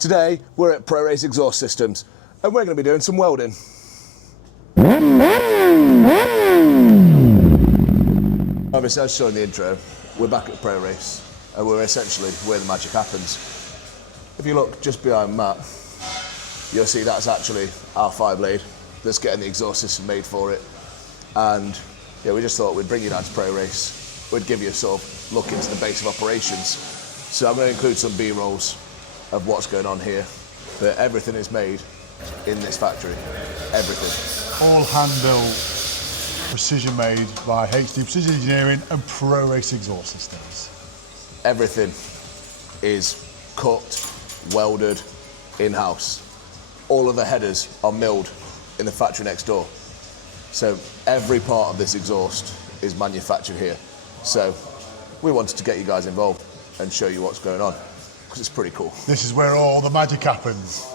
Today we're at ProRace Exhaust Systems and we're going to be doing some welding. Obviously, as shown in the intro, we're back at ProRace and we're essentially where the magic happens. If you look just behind Matt, you'll see that's actually our fire blade that's getting the exhaust system made for it. And yeah, we just thought we'd bring you down to ProRace. We'd give you a sort of look into the base of operations. So I'm going to include some B-rolls of what's going on here. But everything is made in this factory. Everything. All hand-built, precision made by HD Precision Engineering and ProRace Exhaust Systems. Everything is cut, welded, in-house. All of the headers are milled in the factory next door. So every part of this exhaust is manufactured here. So we wanted to get you guys involved and show you what's going on, because it's pretty cool. This is where all the magic happens.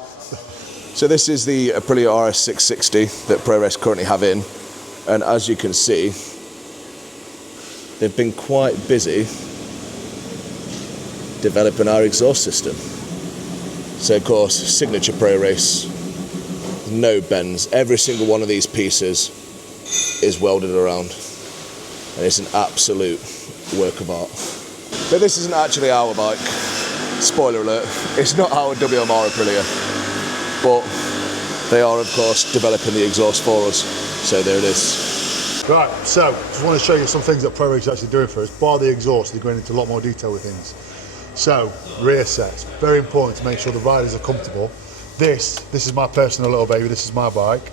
So this is the Aprilia RS660 that ProRace currently have in, and as you can see, they've been quite busy developing our exhaust system. So of course, signature ProRace, no bends. Every single one of these pieces is welded around, and it's an absolute work of art. But this isn't actually our bike. Spoiler alert, it's not our WMR Aprilia, but they are of course developing the exhaust for us, so there it is. Right, so just want to show you some things that ProRace is actually doing for us. Bar the exhaust, they're going into a lot more detail with things. So, rear sets, very important to make sure the riders are comfortable. This is my personal little baby, this is my bike.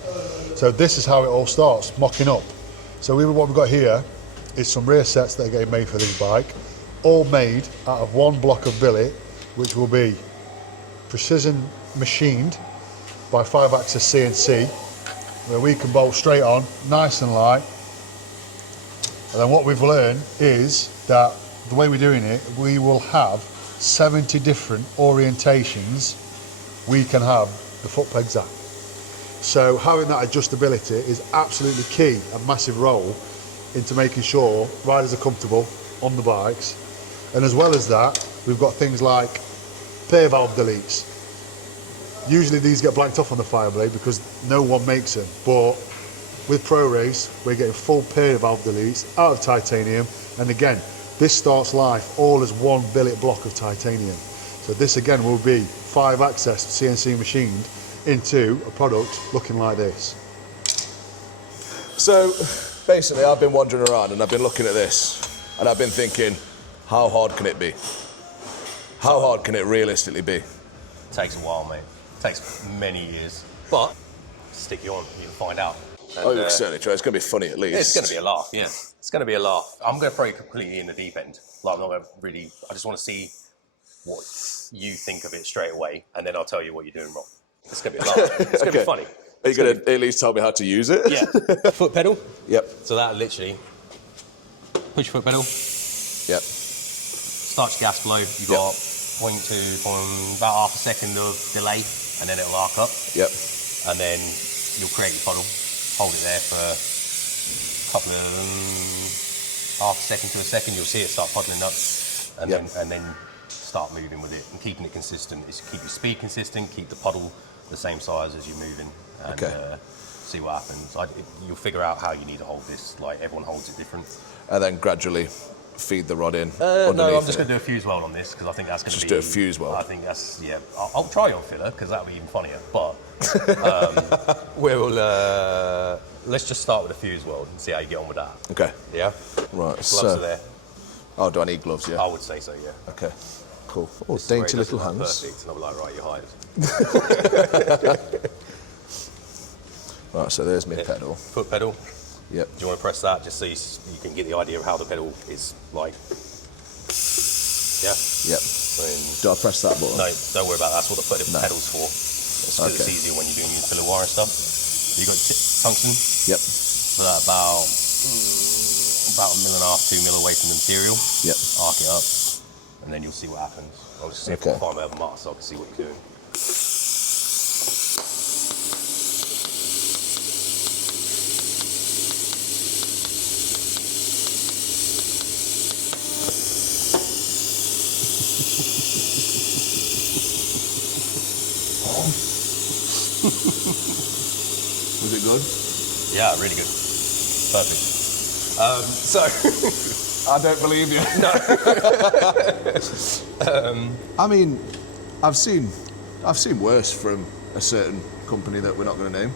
So this is how it all starts, mocking up. So what we've got here is some rear sets that are getting made for this bike, all made out of one block of billet, which will be precision machined by 5-axis CNC, where we can bolt straight on, nice and light. And then what we've learned is that the way we're doing it, we will have 70 different orientations we can have the foot pegs at. So having that adjustability is absolutely key, a massive role into making sure riders are comfortable on the bikes. And as well as that, we've got things like pair valve deletes. Usually these get blanked off on the Fireblade because no one makes them, but with ProRace we're getting full pair valve deletes out of titanium, and again this starts life all as one billet block of titanium. So this again will be 5-axis CNC machined into a product looking like this. So basically I've been wandering around and I've been looking at this and I've been thinking, how hard can it be? How hard can it realistically be? It takes a while, mate. It takes many years, but stick you on, you'll find out. And, you can certainly try. It's going to be funny at least. It's going to be a laugh, yeah. It's going to be a laugh. I'm going to throw you completely in the deep end. Like, I'm not going to really, I just want to see what you think of it straight away, and then I'll tell you what you're doing wrong. It's going to be a laugh. It's going to be funny. Are you going to at least tell me how to use it? Yeah. Foot pedal. Yep. So that literally, push foot pedal. Yep. Start your gas flow. You've got 0.2 from about half a second of delay, and then it'll arc up. Yep. And then you'll create your puddle. Hold it there for a couple of half a second to a second. You'll see it start puddling up, and then start moving with it and keeping it consistent. Is keep your speed consistent, keep the puddle the same size as you're moving, and see what happens. You'll figure out how you need to hold this. Like everyone holds it different. And then gradually feed the rod in. No, I'm just going to do a fuse weld on this because I think that's going to be. Just do a fuse weld. I think that's I'll try on filler because that'll be even funnier. But we'll let's just start with a fuse weld and see how you get on with that. Okay. Yeah. Right. Gloves are there. Oh, do I need gloves? Yeah. I would say so. Yeah. Okay. Cool. Oh, dainty little hands. Perfect. And I'll be like, right, you're hired. Right. So there's my pedal. Foot pedal. Yep. Do you want to press that just so you can get the idea of how the pedal is like? Yeah? Yep. Do I press that button? No, don't worry about that. That's what the pedal's for. It's because it's easier when you're doing your filler wire and stuff. You got tungsten? Yep. So that about 1.5 mil, 2 mil away from the material. Yep. Arc it up, and then you'll see what happens. I'll just see if I can find my other mark so I can see what you're doing. Was it good? Yeah, really good. Perfect. So I don't believe you. I mean, I've seen worse from a certain company that we're not going to name.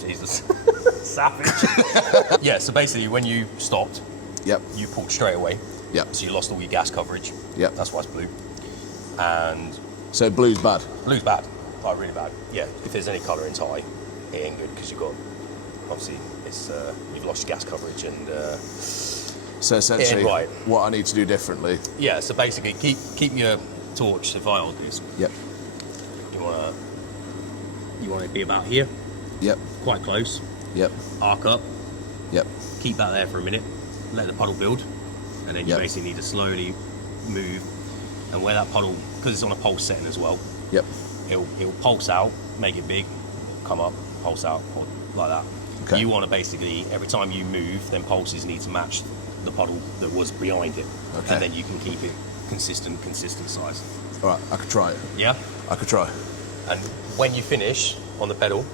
Jesus. Savage. Yeah, so basically when you stopped, Yep. you pulled straight away. Yep. So you lost all your gas coverage. Yep. That's why it's blue. And So blue's bad. blue's bad. Like really bad. Yeah, if there's any colour in tie, it ain't good because you've got, obviously, it's you've lost your gas coverage and So essentially, right. what I need to do differently. yeah, so basically keep your torch, if I hold this, Yep. you want to be about here, Yep. quite close, Yep. arc up, Yep. keep that there for a minute, let the puddle build, and then you Yep. basically need to slowly move, and where that puddle, because it's on a pulse setting as well, Yep. it'll pulse out, make it big, come up, pulse out, like that. Okay. You want to basically, every time you move, then pulses need to match the puddle that was behind it, Okay. and then you can keep it consistent size. All right, I could try it. Yeah. I could try. And when you finish on the pedal,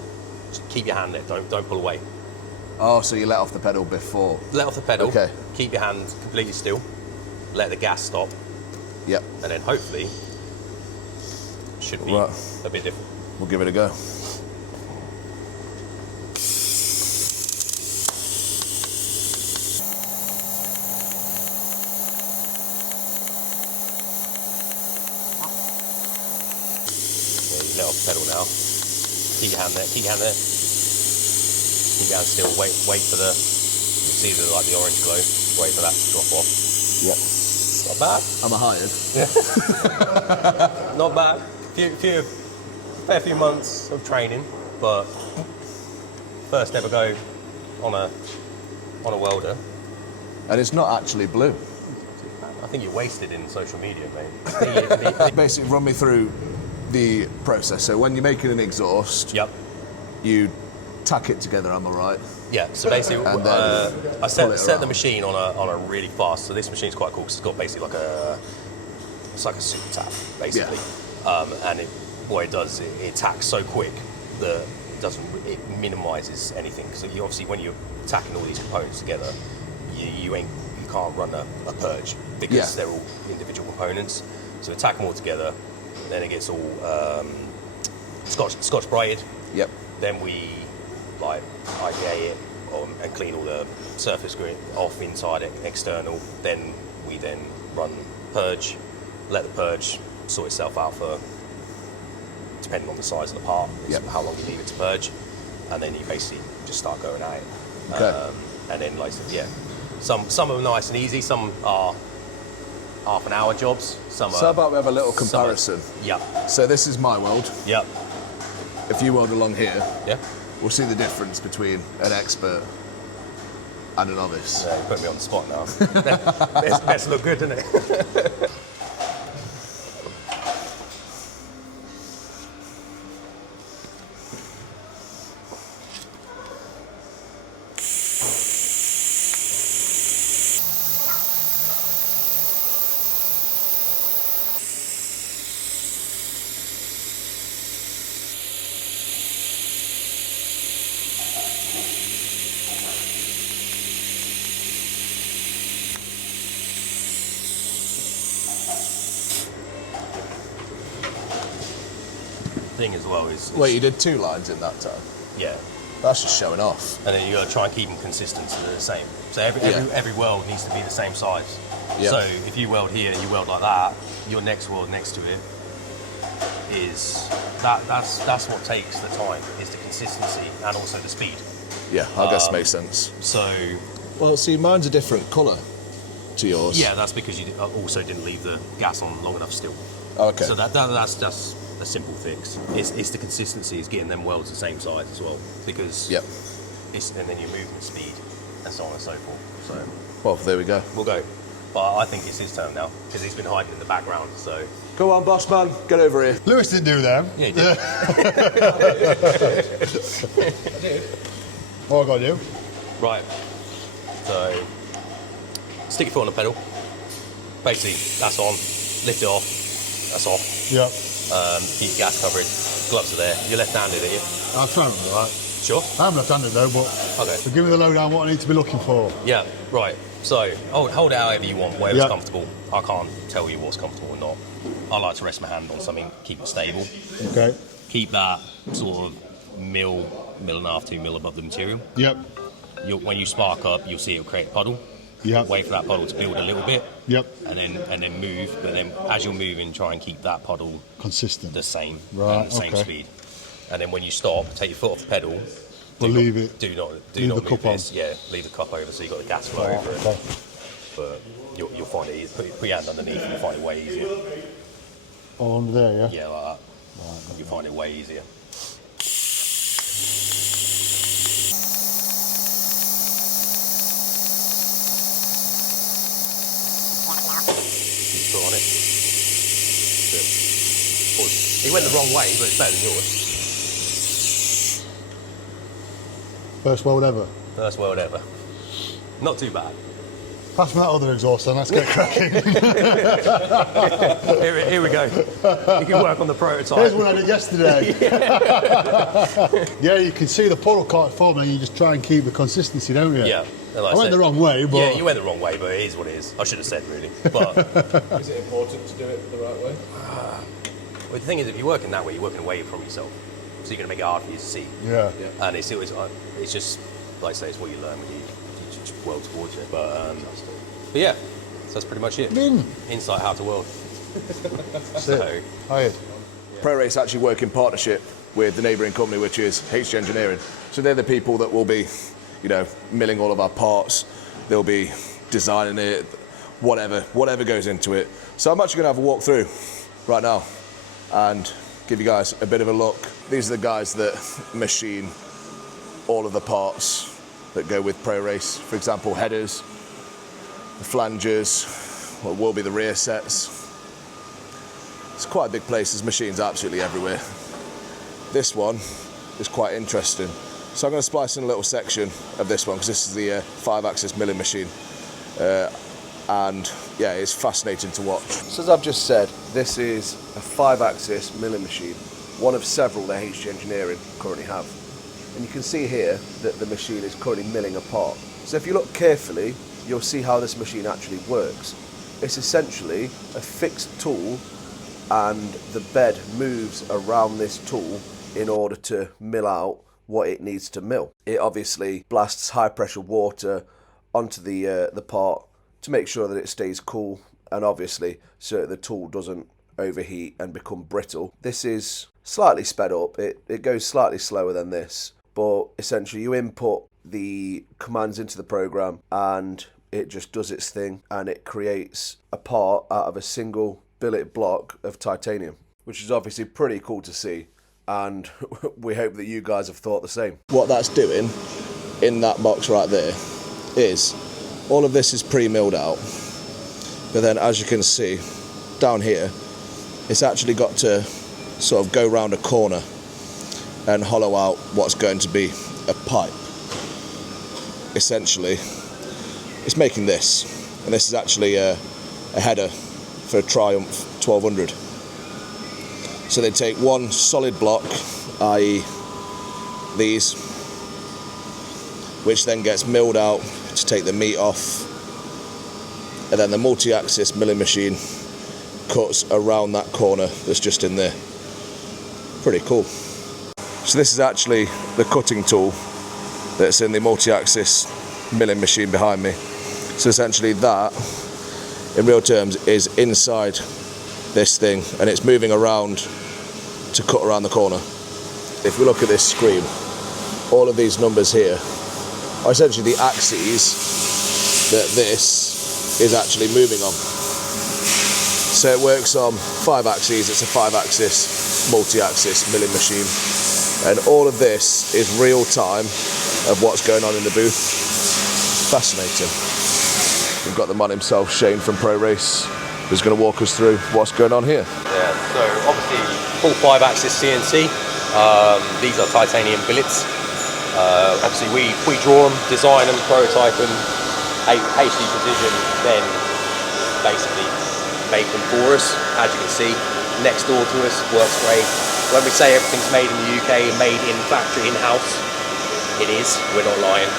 just keep your hand there. Don't pull away. Oh, so you let off the pedal before? Let off the pedal. Okay. Keep your hand completely still. Let the gas stop, Yep. and then hopefully should be Right. a bit different. We'll give it a go. Yeah, you let off the pedal now. Keep your hand there. Keep your hand there. Keep your hand still. Wait for the. You see the orange glow. Wait for that to drop off. Yep. Not bad. Am I hired? Not bad. Fair few months of training, but first ever go on a welder. And it's not actually blue. I think you're wasted in social media, mate. Basically, run me through the process. So when you're making an exhaust, Yep. you tack it together, am I right? Yeah. So basically, And then I pull set it the around. machine on a really fast. So this machine's quite cool because it's got basically it's like a super tap, basically. And what it does, it tacks so quick that it minimises anything. Because obviously, when you're tacking all these components together, you can't run a purge because Yeah. they're all individual components. So we tack them all together, then it gets all Scotch Brighted. Yep. Then we IPA it and clean all the surface grit off, inside it, external. Then we run purge, let the purge sort itself out for, depending on the size of the part, Yep. how long you leave it to purge, and then you basically just start going at it. Okay. And then, like I said, yeah, some are nice and easy, some are half an hour jobs, some So how are. about we have a little some are- comparison? Yeah, So this is my weld. yeah, If you weld along here, yeah. we'll see the difference between an expert and a novice. Yeah, you put me on the spot now. Best look good, doesn't it? Thing as well is Wait, you did 2 lines in that time? yeah, That's just showing off. and then you got to try and keep them consistent so they're the same. So Yeah. every weld needs to be the same size. Yeah. So if you weld here and you weld like that, your next weld next to it is that's what takes the time, is the consistency and also the speed. Yeah, I guess makes sense. So Well, see, mine's a different colour to yours. yeah, that's because you also didn't leave the gas on long enough still. Okay. So that's just a simple fix. It's the consistency, is getting them welds the same size as well, because Yep. and then your movement speed and so on and so forth. So Well, there we go. we'll go. But I think it's his turn now because he's been hiding in the background. So Come on, boss man, get over here. Lewis didn't do them. yeah, he did. What I got to do? Right. So stick your foot on the pedal. Basically, that's on. Lift it off. That's off. Yeah. keep your gas coverage, gloves are there. You're left-handed, are you? I'll try them, all right. Sure. I'm left-handed though, but Okay. so give me the lowdown what I need to be looking for. Yeah, right. So hold it however you want, whatever's Yeah. comfortable. I can't tell you what's comfortable or not. I like to rest my hand on something, keep it stable. Okay. Keep that sort of mil and a half, 2 mil above the material. Yep. When you spark up, you'll see it'll create a puddle. Yep. Wait for that puddle to build a little bit. Yep. And then move. But then as you're moving, try and keep that puddle Consistent. the same. Right, And the same okay. speed. And then when you stop, take your foot off the pedal. We'll leave it. Do not Leave the move cup this. on. Yeah, leave the cup over so you've got the gas flow Right, over it. okay. But you'll find it easy. Put your hand underneath and you'll find it way easier. All under there, yeah? Yeah, like that. Right. You'll find it way easier. Keep foot on it. Good. Push. It went the wrong way, but it's better than yours. First weld ever. First weld ever. Not too bad. Pass me that other exhaust then, let's get cracking. Here we go. You can work on the prototype. Here's one I did yesterday. Yeah, you can see the puddle can't form and you just try and keep the consistency, don't you? Yeah. Like I went the wrong way, but... Yeah, you went the wrong way, but it is what it is. I should have said, really. But Is it important to do it the right way? well, the thing is, if you're working that way, you're working away from yourself. So you're going to make it hard for you to see. Yeah. And it's just, like I say, it's what you learn when you just weld towards it. But yeah, so that's pretty much it. Insight how to weld. So, Hired. ProRace actually work in partnership with the neighbouring company, which is HG Engineering. So they're the people that will be, milling all of our parts. They'll be designing it, whatever goes into it. So I'm actually going to have a walk through right now and give you guys a bit of a look. These are the guys that machine all of the parts that go with ProRace. For example, headers, the flanges, what will be the rear sets. It's quite a big place, there's machines absolutely everywhere. This one is quite interesting. So I'm going to splice in a little section of this one because this is the 5-axis milling machine. And yeah, it's fascinating to watch. So as I've just said, this is a 5-axis milling machine, one of several that HG Engineering currently have. And you can see here that the machine is currently milling a part. So if you look carefully, you'll see how this machine actually works. It's essentially a fixed tool and the bed moves around this tool in order to mill out what it needs to mill. It obviously blasts high pressure water onto the part to make sure that it stays cool and obviously so that the tool doesn't overheat and become brittle. This is slightly sped up, it goes slightly slower than this, but essentially you input the commands into the program and it just does its thing and it creates a part out of a single billet block of titanium, which is obviously pretty cool to see, and we hope that you guys have thought the same. What that's doing in that box right there is all of this is pre-milled out, but then as you can see down here it's actually got to sort of go round a corner and hollow out what's going to be a pipe. Essentially it's making this, and this is actually a header for a Triumph 1200. So they take one solid block, i.e. these, which then gets milled out to take the meat off, and then the multi-axis milling machine cuts around that corner that's just in there. Pretty cool. So this is actually the cutting tool that's in the multi-axis milling machine behind me. So essentially that, in real terms, is inside this thing and it's moving around to cut around the corner. If we look at this screen, all of these numbers here are essentially the axes that this is actually moving on. So it works on 5 axes, it's a 5-axis, multi-axis milling machine. And all of this is real time of what's going on in the booth. Fascinating. We've got the man himself, Shane from ProRace, who's going to walk us through what's going on here. yeah, so obviously full 5-axis CNC. These are titanium billets. Obviously we draw them, design them, prototype them. HD Precision then basically make them for us. As you can see, next door to us, works great. When we say everything's made in the UK, made in factory, in-house, it is, we're not lying.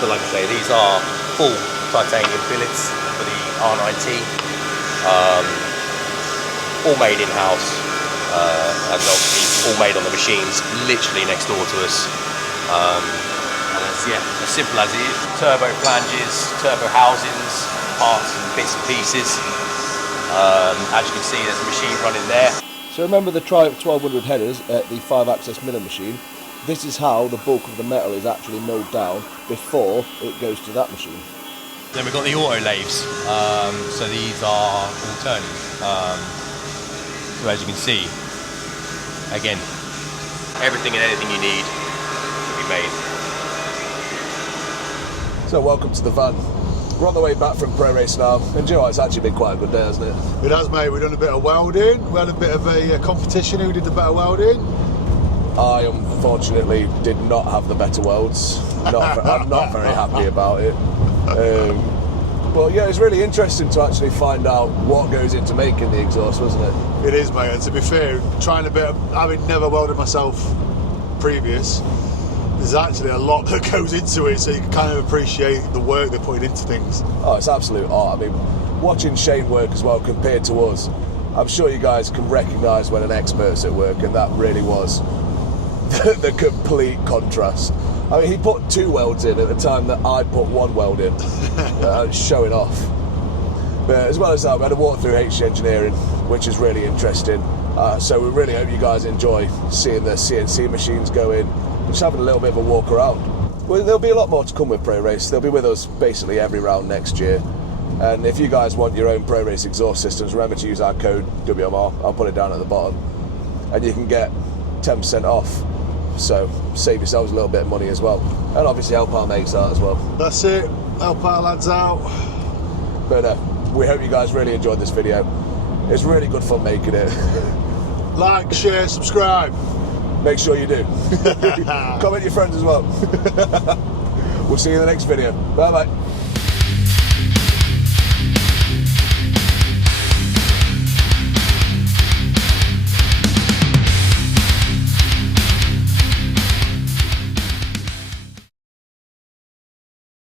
So like I say, these are full titanium fillets for the R9T, all made in-house, and obviously all made on the machines literally next door to us. And it's, yeah, as simple as it is. Turbo flanges, turbo housings, parts and bits and pieces. As you can see, there's a machine running there. So remember the Triumph 1200 headers at the 5-axis milling machine? This is how the bulk of the metal is actually milled down before it goes to that machine. Then we've got the auto lathes. So these are all turning. So as you can see, again, everything and anything you need can be made. So welcome to the van. We're on the way back from ProRace now, and you know what, it's actually been quite a good day, hasn't it? It has, mate. We've done a bit of welding. We had a bit of a competition. Who did the better welding? I unfortunately did not have the better welds. I'm not very happy about it. But yeah, it's really interesting to actually find out what goes into making the exhaust, wasn't it? It is, mate. And to be fair, trying a bit of, having never welded myself previous, there's actually a lot that goes into it, so you can kind of appreciate the work they're putting into things. Oh, it's absolute art. I mean, watching Shane work as well compared to us, I'm sure you guys can recognise when an expert's at work, and that really was the complete contrast. I mean, he put 2 welds in at the time that I put 1 weld in, showing off. But as well as that, we had a walk through HC Engineering, which is really interesting. So we really hope you guys enjoy seeing the CNC machines go in, just having a little bit of a walk around. Well, there'll be a lot more to come with ProRace. They'll be with us basically every round next year. And if you guys want your own ProRace exhaust systems, remember to use our code WMR. I'll put it down at the bottom. And you can get 10% off. So save yourselves a little bit of money as well. And obviously help our mates out as well. That's it. Help our lads out. But we hope you guys really enjoyed this video. It's really good fun making it. Like, share, subscribe. Make sure you do. Comment your friends as well. We'll see you in the next video. Bye bye.